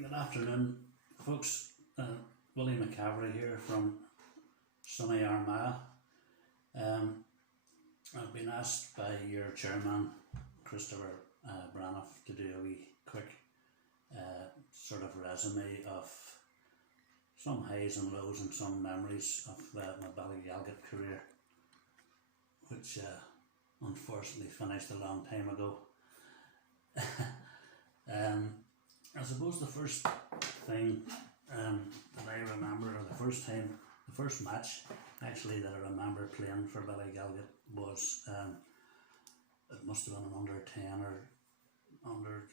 Good afternoon, folks. Willie McAvera here from sunny Armagh. I've been asked by your chairman, Christopher Braniff, to do a wee quick sort of resume of some highs and lows and some memories of my Ballygalget career, which unfortunately finished a long time ago. I suppose the first thing that I remember, or the first match actually that I remember playing for Ballygalget was, it must have been an under 10 or under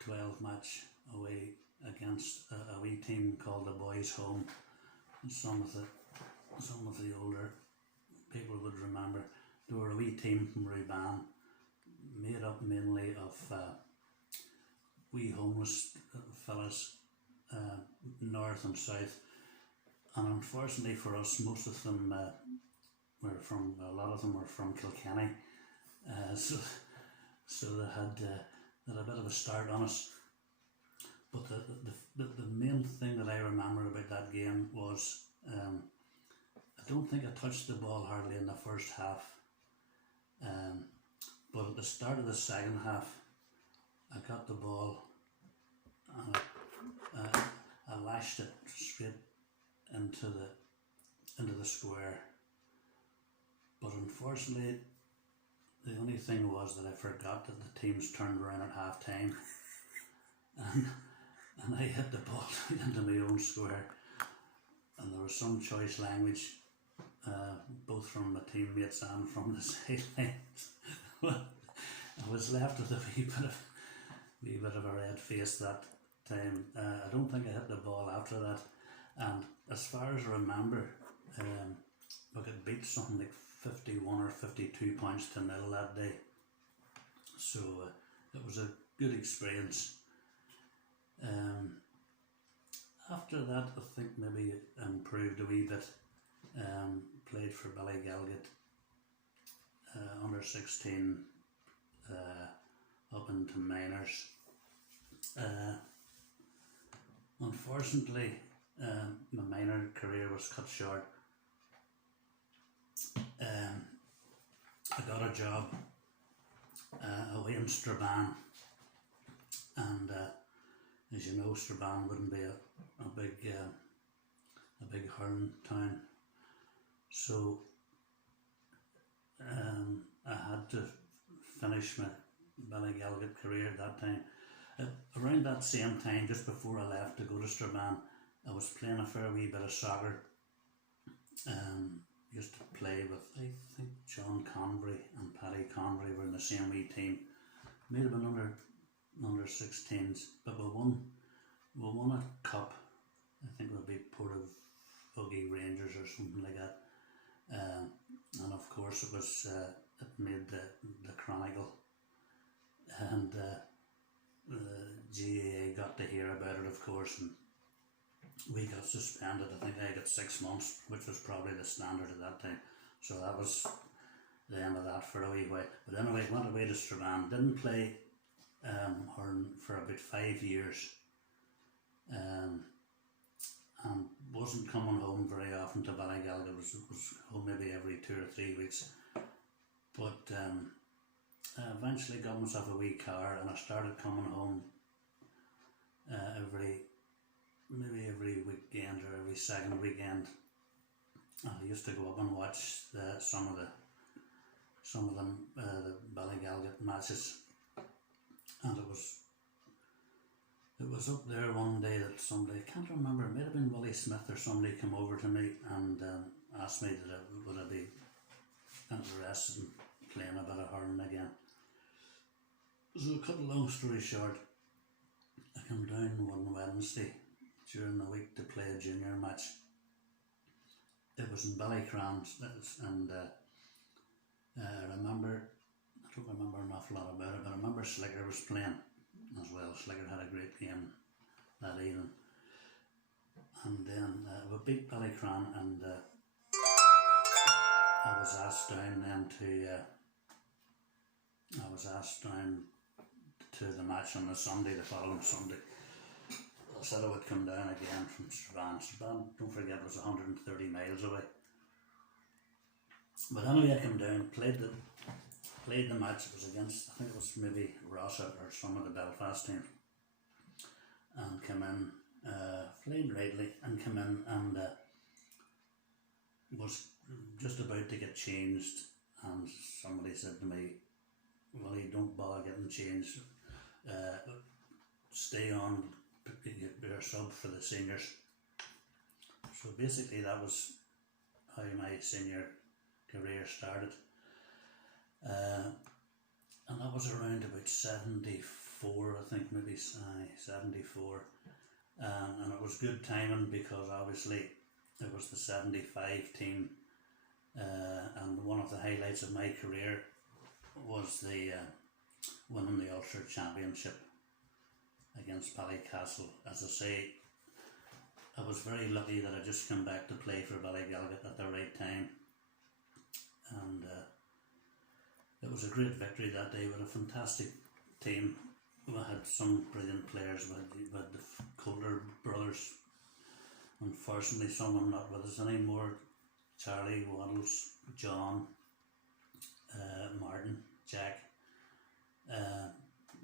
12 match away against a wee team called the Boys Home. Some of the older people would remember they were a wee team from Ruban, made up mainly of wee homeless fellas, north and south, and unfortunately for us, most of them a lot of them were from Kilkenny, so they had a bit of a start on us. But the main thing that I remember about that game was I don't think I touched the ball hardly in the first half, but at the start of the second half I got the ball and I lashed it straight into the square. But unfortunately, the only thing was that I forgot that the teams turned around at half time, and I hit the ball right into my own square, and there was some choice language, both from my teammates and from the sidelines. I was left with a wee bit of a red face that time. I don't think I hit the ball after that, and as far as I remember, we could beat something like 51 or 52 points to nil that day. So it was a good experience. After that, I think maybe it improved a wee bit. Played for Ballygalget under 16 up into minors. Unfortunately, my minor career was cut short. I got a job away in Strabane, and as you know, Strabane wouldn't be a big hurling town, so I had to finish my Ballygalget career at that time. Around that same time, just before I left to go to Strabane, I was playing a fair wee bit of soccer. Used to play with, I think, John Convery and Paddy Convery were in the same wee team. May have been under 16s, but we won a cup. I think it would be Port of Bogey Rangers or something like that. And of course it was it made the Chronicle, and the GAA got to hear about it, of course, and we got suspended. I think I got 6 months, which was probably the standard at that time. So that was the end of that for a wee while. But anyway, went away to Strabane. Didn't play hurling for about 5 years, and wasn't coming home very often to Ballygalget. It was home maybe every 2 or 3 weeks. But I eventually got myself a wee car, and I started coming home every weekend or every second weekend. I used to go up and watch some of the Ballygalget matches, and it was up there one day that somebody, I can't remember, it might have been Willie Smith or somebody, came over to me and asked me would I be interested in playing a bit of hurling again. So to cut a long story short, I came down one Wednesday during the week to play a junior match. It was in Ballycrans, and I don't remember an awful lot about it, but I remember Slicker was playing as well. Slicker had a great game that evening, and then we beat Ballycran, and I was asked down to the match on the following Sunday, I said I would come down again from Strabane. Strabane, don't forget, was 130 miles away. But anyway, I came down, played the match. It was against, I think it was maybe Rossa or some of the Belfast team, and came in, played rightly, and came in and was just about to get changed, and somebody said to me, "Willie, don't bother getting changed. Stay on. You're a sub for the seniors." So basically, that was how my senior career started. And that was around about 74, I think, maybe 74. And it was good timing because obviously it was the 75 team, and one of the highlights of my career was the winning the Ulster Championship against Ballycastle. As I say, I was very lucky that I just came back to play for Ballygalget at the right time, and it was a great victory that day with a fantastic team. We had some brilliant players. We had the Coulter brothers. Unfortunately, some are not with us anymore. Charlie, Waddles, John, Martin, Jack,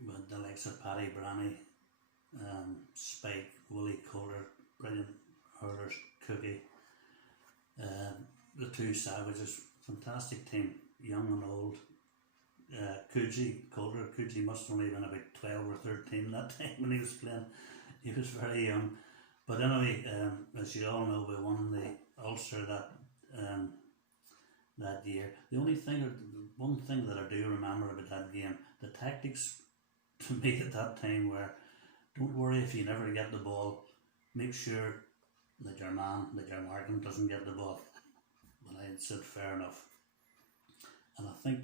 with the likes of Paddy Branny, Spike, Willie Coulter, brilliant hurlers, Cookie, the two Savages, fantastic team, young and old. Coogee must have only been about 12 or 13 that time when he was playing. He was very young. But anyway, as you all know, we won the Ulster that year. The one thing that I do remember about that game, the tactics to me at that time were, don't worry if you never get the ball, make sure that your marking doesn't get the ball. Well, I said fair enough. And I think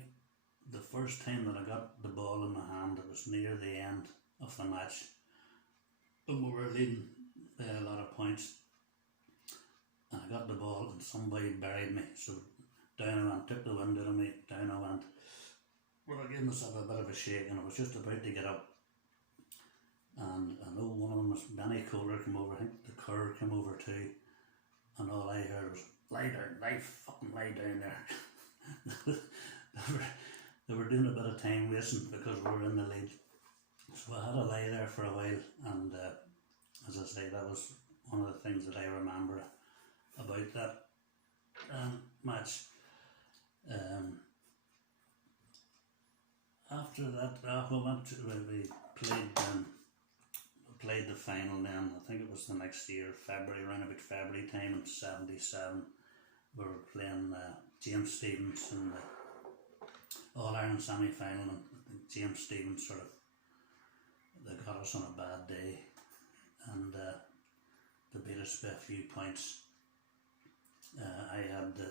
the first time that I got the ball in my hand, it was near the end of the match, and we were leading by a lot of points, and I got the ball and somebody buried me, so down I went, took the wind out of me, down I went. Well, I gave myself a bit of a shake, and I was just about to get up, and I know one of them was Benny Kohler came over, I think the Kerr came over too, and all I heard was, "Lie down, fucking lie down there." They were doing a bit of time wasting because we were in the lead. So I had to lie there for a while, and as I say, that was one of the things that I remember about that match. After that, we played the final then. I think it was the next year, February, around about February time in 77. We were playing James Stevens in the All-Ireland semi-final, and I think James Stevens they got us on a bad day, and they beat us by a few points. I had the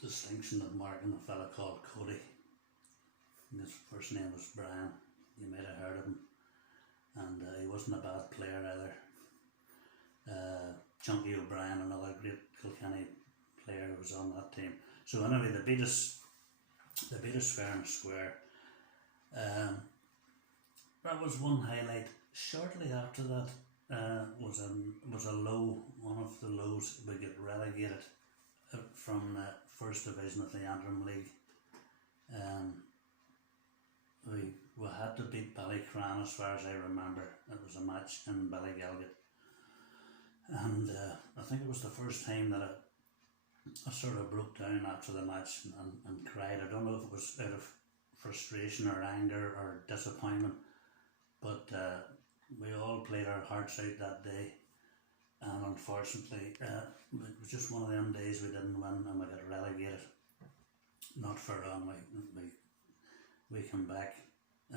distinction of marking a fella called Cody, and his first name was Brian. You might have heard of him, and he wasn't a bad player either. Chunky O'Brien, another great Kilkenny player, was on that team. So anyway, they beat us fair and square. That was one highlight. Shortly after that was a low, one of the lows. We get relegated from the first division of the Antrim League. We had to beat Ballycran, as far as I remember. It was a match in Ballygalget, and I think it was the first time that I sort of broke down after the match and cried. I don't know if it was out of frustration or anger or disappointment, but we all played our hearts out that day, and unfortunately it was just one of them days we didn't win and we got relegated. Not for long, we came back, I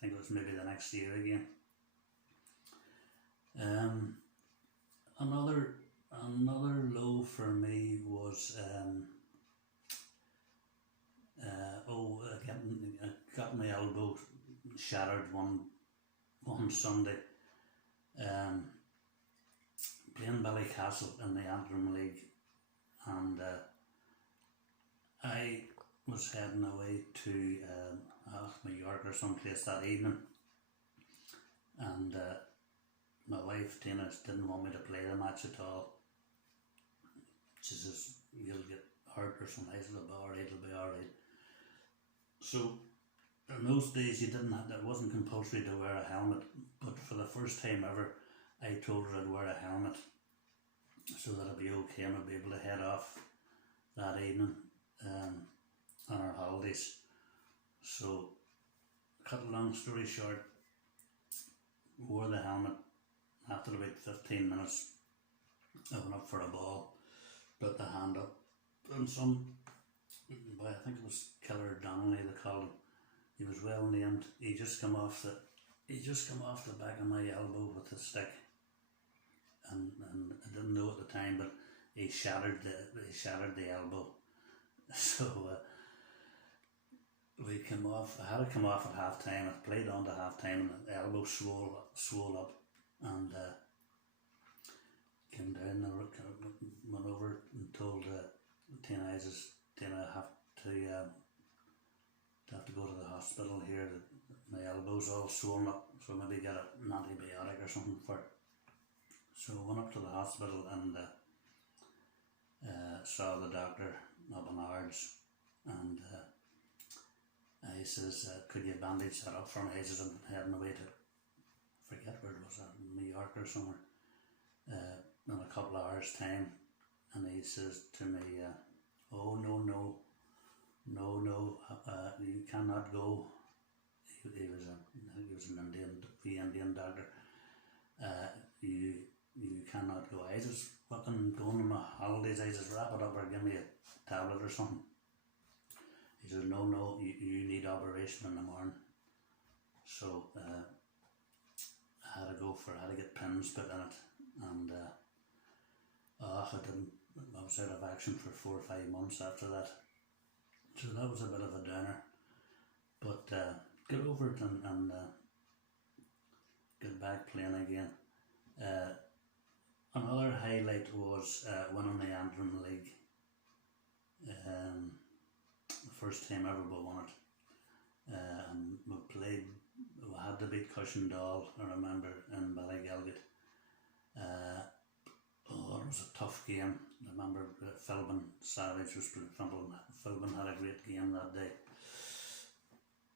think it was maybe the next year again. Another low for me was got my elbow shattered one Sunday, playing Ballycastle in the Antrim League, and I was heading away to New York or someplace that evening, and my wife Tina didn't want me to play the match at all. She says, you'll get hurt or something. I said, it'll be alright. So in those days it wasn't compulsory to wear a helmet, but for the first time ever I told her I'd wear a helmet so that I'd be okay and I'd be able to head off that evening on our holidays. So, cut a long story short, wore the helmet. After about 15 minutes I went up for a ball, put the hand up, and I think it was Killer Donnelly they called him. He was well named. He just come off the back of my elbow with a stick, and I didn't know at the time, but he shattered the elbow. So we came off. I had to come off at half time. I played on to half time, and the elbow swole up, and came down and went over and told Tina, I have to go to the hospital here. My elbow's all swollen up, so maybe get an antibiotic or something for it. So I went up to the hospital and saw the doctor up in ours, and he says, could you bandage that up for me? He says, I'm heading away to, forget where it was, New York or somewhere, in a couple of hours time. And he says to me, oh no, you cannot go. He was an Indian doctor. You cannot go. I just fucking going on my holidays. I just wrap it up or give me a tablet or something. He says, no, you need operation in the morning. So I had to get pins put in it, and I was out of action for 4 or 5 months after that. So that was a bit of a downer, but get over it and get back playing again. Another highlight was winning the Antrim League. The first time ever we won it. And we had to beat Cushendall, I remember, in Ballygalgate. It was a tough game. I remember Philbin Savage was Philbin had a great game that day,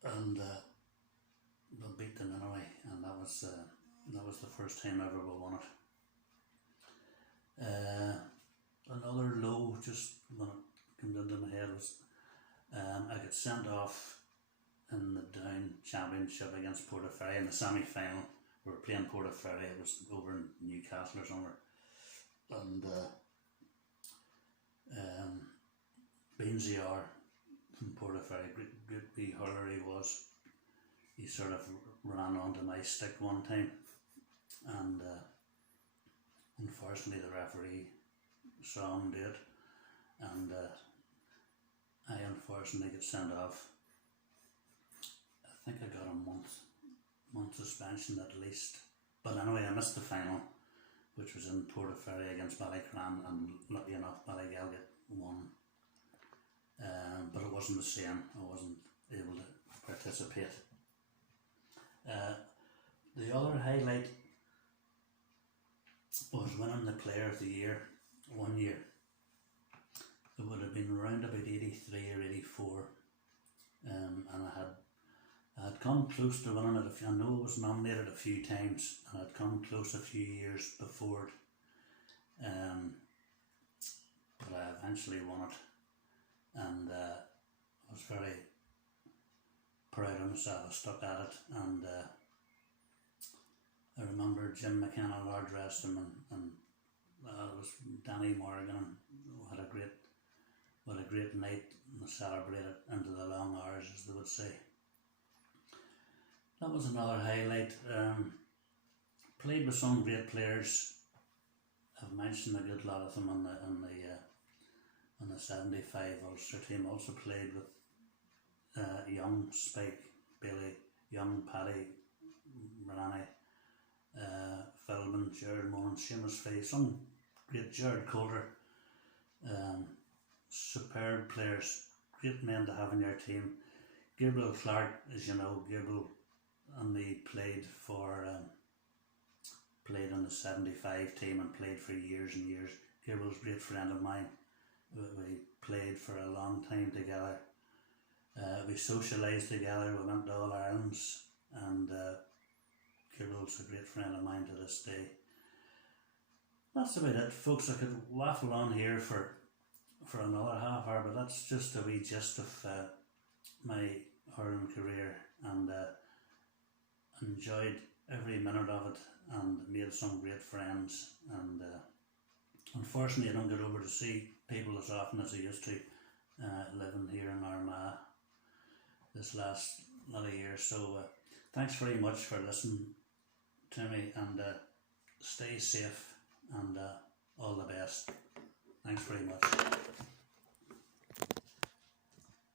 and we beat them anyway, and that was the first time ever we won it. Another low, just when it came into my head, was I got sent off in the Down Championship against Portaferry in the semi-final. We were playing Portaferry. It was over in Newcastle or somewhere. And Beansy R from Portaferry, great wee hurler he was. He sort of ran onto my stick one time, and unfortunately the referee saw him do it, and I unfortunately got sent off. I think I got a month suspension at least. But anyway, I missed the final, which was in Portaferry against Ballycran, and lucky enough Ballygalgate won. But it wasn't the same. I wasn't able to participate. The other highlight was winning the Player of the Year one year. It would have been around about 83 or 84, and I had come close to winning it. I know I was nominated a few times, and I'd come close a few years before it, but I eventually won it, and I was very proud of myself. I stuck at it, and I remember Jim McKenna, Lord rest him, and it was Danny Morgan, and we had a great night, and we celebrated into the long hours, as they would say. That was another highlight. Played with some great players. I've mentioned a good lot of them on the 75 Ulster team. Also played with young Spike Bailey, young Paddy Rennie, Philbin, Jared Mullen, Seamus Fay, some great Jared Coulter. Superb players, great men to have in your team. Gabriel Clark, as you know, Gabriel and me played played in the 75 team and played for years and years. Gabriel's a great friend of mine. We played for a long time together. We socialised together, we went to All Irelands, and Gabriel's a great friend of mine to this day. That's about it, folks. I could waffle on here for another half hour, but that's just a wee gist of my hurling career, and enjoyed every minute of it and made some great friends. And unfortunately I don't get over to see people as often as I used to, living here in Armagh this last lot of years. So thanks very much for listening to me, and stay safe, and all the best. Thanks very much.